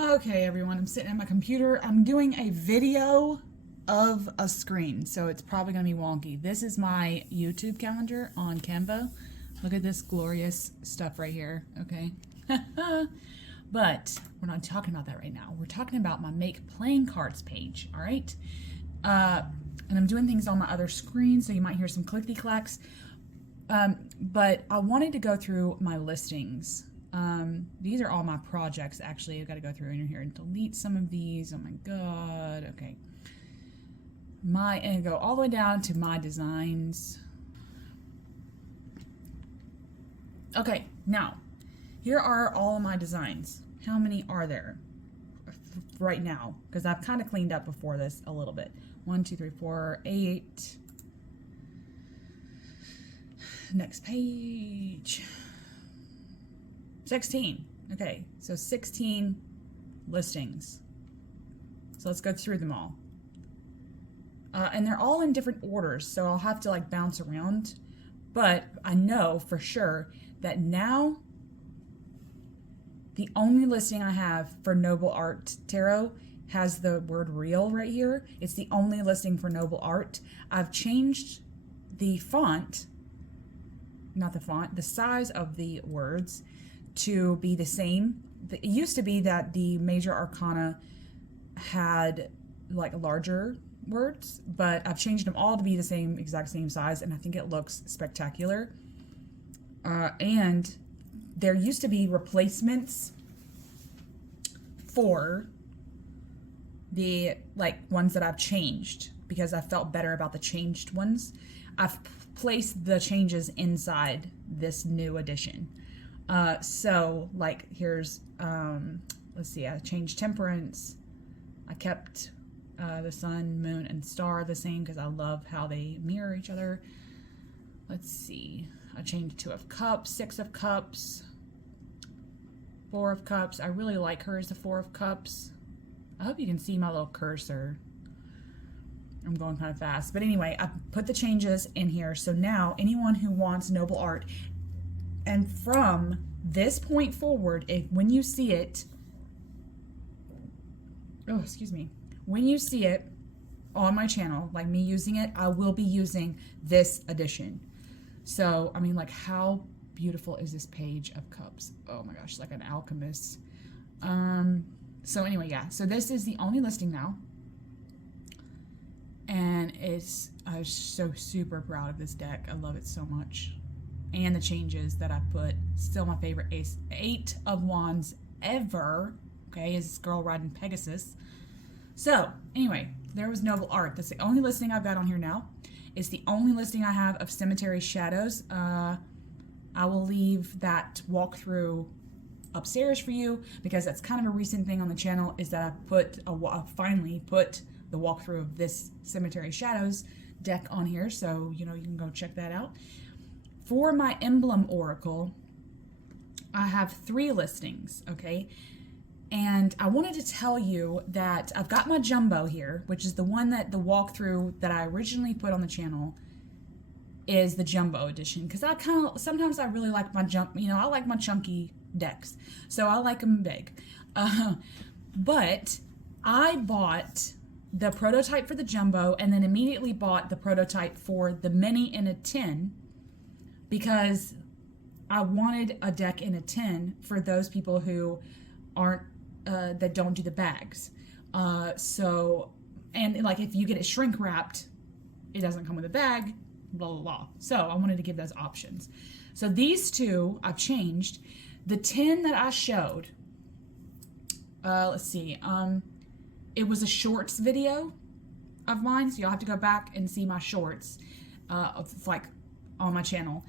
Okay, everyone, I'm sitting at my computer. I'm doing a video of a screen, so it's probably going to be wonky. This is my YouTube calendar on Canva. Look at this glorious stuff right here, okay? But we're not talking about that right now. We're talking about my MakePlayingCards page, all right? And I'm doing things on my other screen, so you might hear some clickety-clacks. But I wanted to go through my listings. These are all my projects, actually. I've got to go through in here and delete some of these. Oh my god. Okay. And go all the way down to my designs. Okay, now, here are all of my designs. How many are there right now? Because I've kind of cleaned up before this a little bit. 1, 2, 3, 4, 8. Next page. 16. Okay, so 16 listings. So let's go through them all. And they're all in different orders, so I'll have to like bounce around. But I know for sure that now the only listing I have for Noble Art Tarot has the word real right here. It's the only listing for Noble Art. I've changed the font, not the font, the size of the words to be the same. It used to be that the major arcana had like larger words, but I've changed them all to be the exact same size, and I think it looks spectacular. And there used to be replacements for the ones that I've changed because I felt better about the changed ones. I've placed the changes inside this new edition. So like here's, let's see, I changed temperance. I kept the sun, moon, and star the same because I love how they mirror each other. Let's see, I changed 2 of cups, 6 of cups, 4 of cups. I really like her as the 4 of cups. I hope you can see my little cursor. I'm going kind of fast. But anyway, I put the changes in here. So now anyone who wants Noble Art, and from this point forward, when you see it, oh, excuse me, when you see it on my channel, like me using it, I will be using this edition. So, I mean, like, how beautiful is this page of cups? Oh my gosh, like an alchemist. So anyway, yeah, so this is the only listing now. And I was so super proud of this deck. I love it so much. And the changes that I put, still my favorite 8 of Wands ever. Okay, is this girl riding Pegasus. So anyway, there was Noble Art. That's the only listing I've got on here now. It's the only listing I have of Cemetery Shadows. I will leave that walkthrough upstairs for you because that's kind of a recent thing on the channel, is that I finally put the walkthrough of this Cemetery Shadows deck on here, so you know you can go check that out. For my Emblem Oracle, I have 3 listings, okay? And I wanted to tell you that I've got my Jumbo here, which is the one that the walkthrough that I originally put on the channel is the Jumbo edition, because sometimes I really like my I like my chunky decks, so I like them big. But I bought the prototype for the Jumbo and then immediately bought the prototype for the Mini in a tin because I wanted a deck in a tin for those people who aren't that don't do the bags. And like if you get it shrink wrapped, it doesn't come with a bag, blah blah blah. So I wanted to give those options. So these 2 I've changed. The tin that I showed, let's see, it was a shorts video of mine, so you'll have to go back and see my shorts, like on my channel.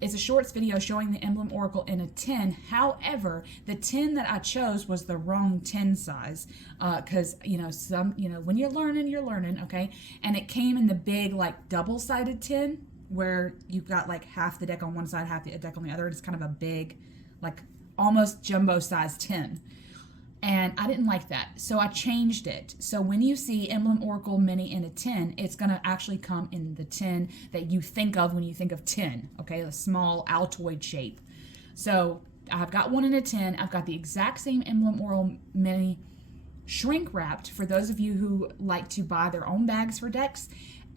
It's a shorts video showing the Emblem Oracle in a tin. However, the tin that I chose was the wrong tin size, because when you're learning, okay? And it came in the big like double-sided tin where you've got like half the deck on one side, half the deck on the other. It's kind of a big, like almost jumbo-sized tin. And I didn't like that, so I changed it. So when you see Emblem Oracle Mini in a tin, it's going to actually come in the tin that you think of when you think of tin, okay? A small Altoid shape. So I've got one in a 10. I've got the exact same Emblem Oracle mini shrink wrapped for those of you who like to buy their own bags for decks,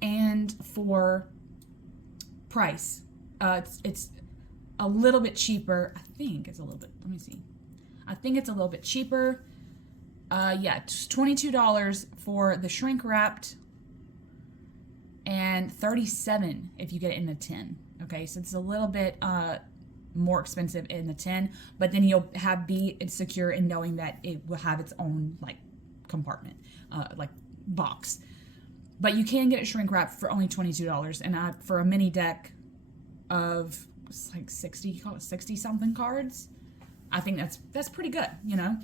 and for price. It's a little bit cheaper. I think it's a little bit, let me see. I think it's a little bit cheaper. Yeah, it's $22 for the shrink wrapped and $37 if you get it in the 10. Okay, so it's a little bit more expensive in the 10, but then you'll be secure in knowing that it will have its own like compartment, like box. But you can get it shrink wrapped for only $22, and for a mini deck of like 60 something cards, I think that's pretty good, you know.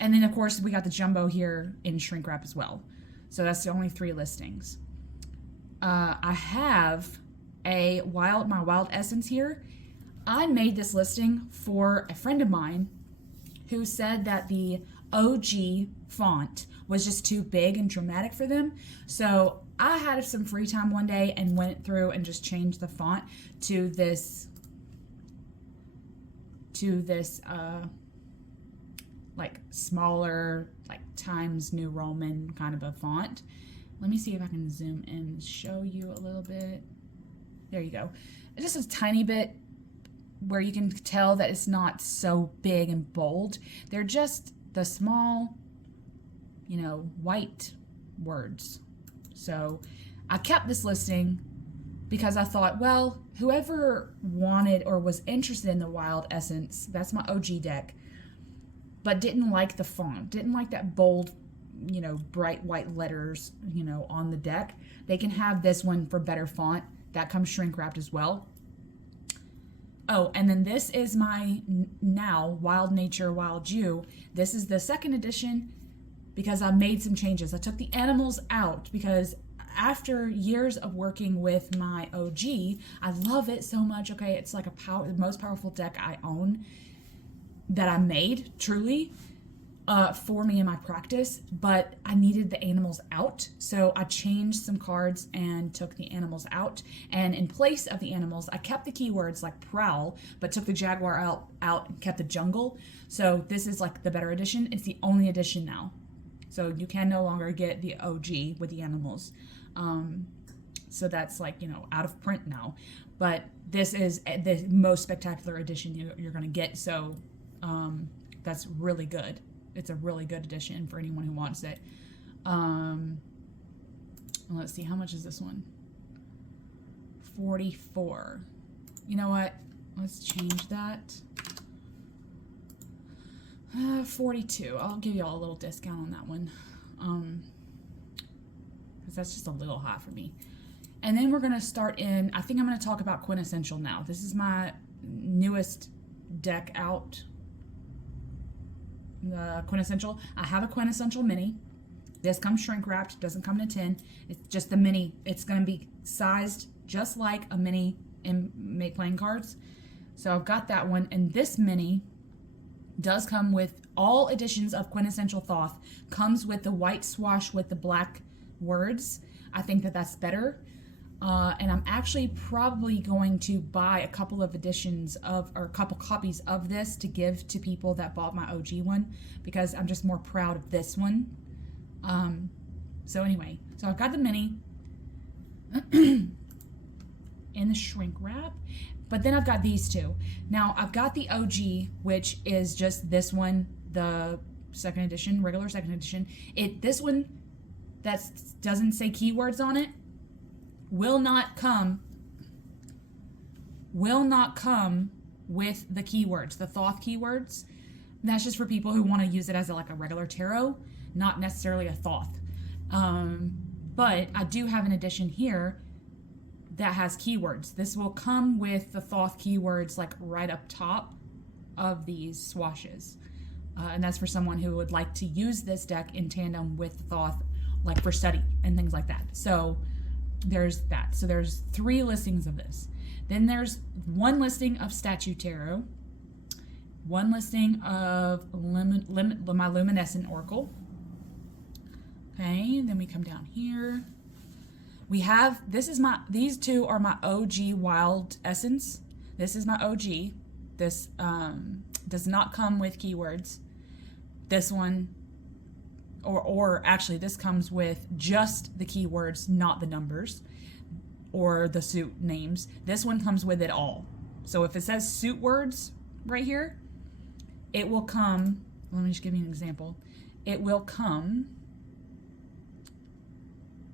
And then of course we got the jumbo here in shrink wrap as well. So that's the only 3 listings. I have my wild essence here. I made this listing for a friend of mine who said that the OG font was just too big and dramatic for them. So I had some free time one day and went through and just changed the font to this like smaller, like Times New Roman kind of a font. Let me see if I can zoom in and show you a little bit. There you go. Just a tiny bit where you can tell that it's not so big and bold. They're just the small, you know, white words. So I kept this listing because I thought, well, whoever wanted or was interested in the Wild Essence, that's my OG deck, but didn't like the font, didn't like that bold, you know, bright white letters, you know, on the deck, they can have this one for better font. That comes shrink wrapped as well. Oh, and then this is my now Wild Nature Wild Jew. This is the 2nd edition because I made some changes. I took the animals out because after years of working with my OG, I love it so much. Okay, it's like the most powerful deck I own that I made, truly, for me in my practice, but I needed the animals out. So I changed some cards and took the animals out. And in place of the animals, I kept the keywords like prowl, but took the jaguar out and kept the jungle. So this is like the better edition. It's the only edition now. So you can no longer get the OG with the animals. So that's like, you know, out of print now. But this is the most spectacular edition you're going to get. So that's really good. It's a really good edition for anyone who wants it. Let's see, how much is this one? $44. You know what? Let's change that. $42. I'll give you all a little discount on that one. Because that's just a little high for me. And then we're going to start in, I think I'm going to talk about Quintessential now. This is my newest deck out. Quintessential. I have a Quintessential mini. This comes shrink wrapped, doesn't come in a tin. It's just the mini. It's going to be sized just like a mini in MakePlayingCards. So I've got that one, and this mini does come with all editions of Quintessential Thoth. Comes with the white swash with the black words. I think that that's better. And I'm actually probably going to buy a couple of editions or a couple copies of this to give to people that bought my OG one, because I'm just more proud of this one. So anyway, so I've got the mini in the shrink wrap, but then I've got these two. Now I've got the OG, which is just this one, the 2nd edition, regular 2nd edition. This one that doesn't say keywords on it will not come with the keywords, the Thoth keywords. That's just for people who want to use it as like a regular tarot, not necessarily a Thoth. But I do have an edition here that has keywords. This will come with the Thoth keywords like right up top of these swashes. And that's for someone who would like to use this deck in tandem with Thoth, like for study and things like that. So there's that. So there's 3 listings of this. Then there's 1 listing of Statue Tarot, 1 listing of my Luminescent Oracle. Okay, then we come down here. We have, these 2 are my OG Wild Essence. This is my OG. This does not come with keywords. This one, or actually this comes with just the keywords, not the numbers or the suit names. This one comes with it all. So if it says suit words right here, it will come, let me just give you an example. It will come,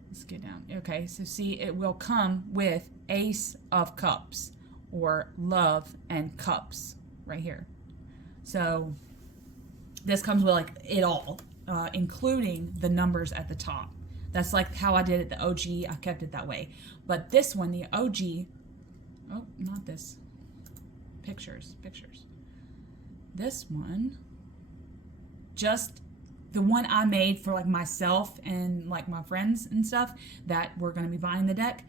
let's get down. Okay, so see, it will come with Ace of Cups or love and cups right here. So this comes with like it all, including the numbers at the top. That's like how I did it, the OG, I kept it that way. But this one, the OG, oh, not this, pictures. This one, just the one I made for like myself and like my friends and stuff that were gonna be buying the deck,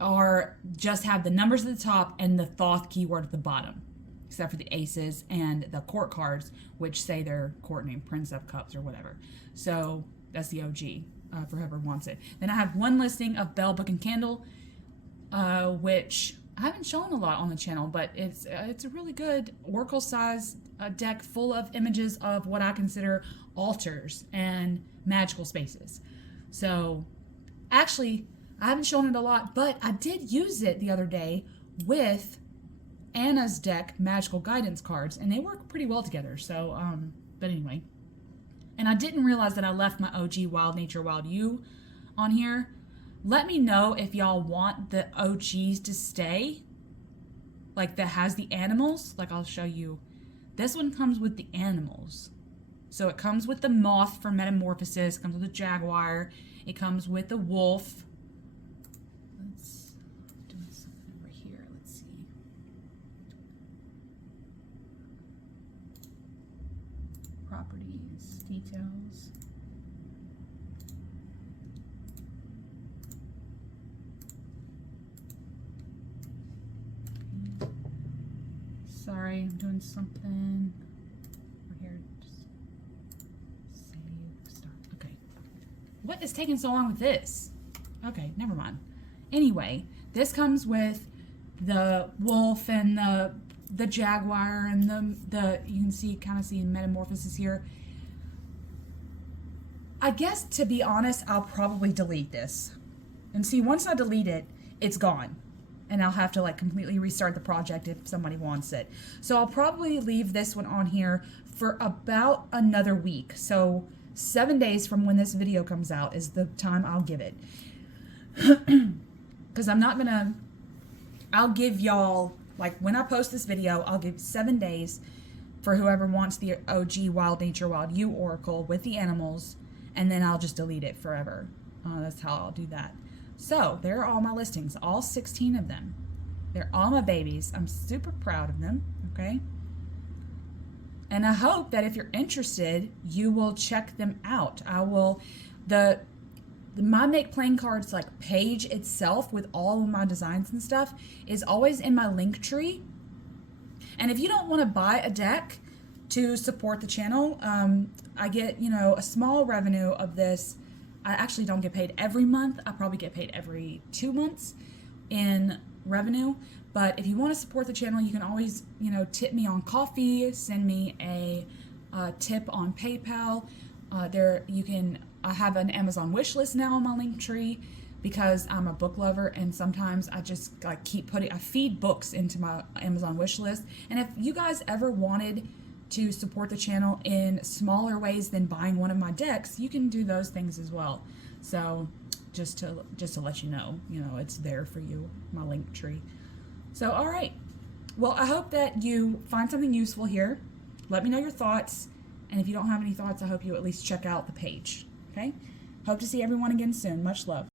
are just have the numbers at the top and the Thoth keyword at the bottom, except for the aces and the court cards, which say their court name, Prince of Cups or whatever. So that's the OG for whoever wants it. Then I have one listing of Bell, Book, and Candle, which I haven't shown a lot on the channel, but it's a really good Oracle size deck full of images of what I consider altars and magical spaces. So actually, I haven't shown it a lot, but I did use it the other day with Anna's deck magical guidance cards, and they work pretty well together. So, but anyway, and I didn't realize that I left my OG Wild Nature Wild You on here. Let me know if y'all want the OGs to stay, like that has the animals. Like I'll show you. This one comes with the animals. So it comes with the moth for metamorphosis, comes with the jaguar, it comes with the wolf. Let's do something over here. Let's see. Properties, details. Sorry, I'm doing something over here. Just save, start. Okay. What is taking so long with this? Okay, never mind. Anyway, this comes with the wolf and the jaguar and the you can see kind of see metamorphosis here. I guess to be honest, I'll probably delete this. And see, once I delete it, it's gone. And I'll have to like completely restart the project if somebody wants it. So I'll probably leave this one on here for about another week. So 7 days from when this video comes out is the time I'll give it. Because I'm not gonna, I'll give y'all, like when I post this video, I'll give 7 days for whoever wants the OG Wild Nature Wild You Oracle with the animals, and then I'll just delete it forever. That's how I'll do that. So there are all my listings, all 16 of them. They're all my babies. I'm super proud of them, okay? And I hope that if you're interested, you will check them out. I will, my MakePlayingCards like page itself with all of my designs and stuff is always in my link tree. And if you don't want to buy a deck to support the channel, I get, you know, a small revenue of this. I actually don't get paid every month. I probably get paid every 2 months in revenue. But if you want to support the channel, you can always, you know, tip me on coffee, send me a tip on PayPal. I have an Amazon wish list now on my link tree because I'm a book lover, and sometimes I just like I feed books into my Amazon wish list. And if you guys ever wanted to support the channel in smaller ways than buying one of my decks, you can do those things as well. So just to let you know, it's there for you, my link tree. So all right, well, I hope that you find something useful here. Let me know your thoughts, and if you don't have any thoughts, I hope you at least check out the page. Okay, hope to see everyone again soon. Much love.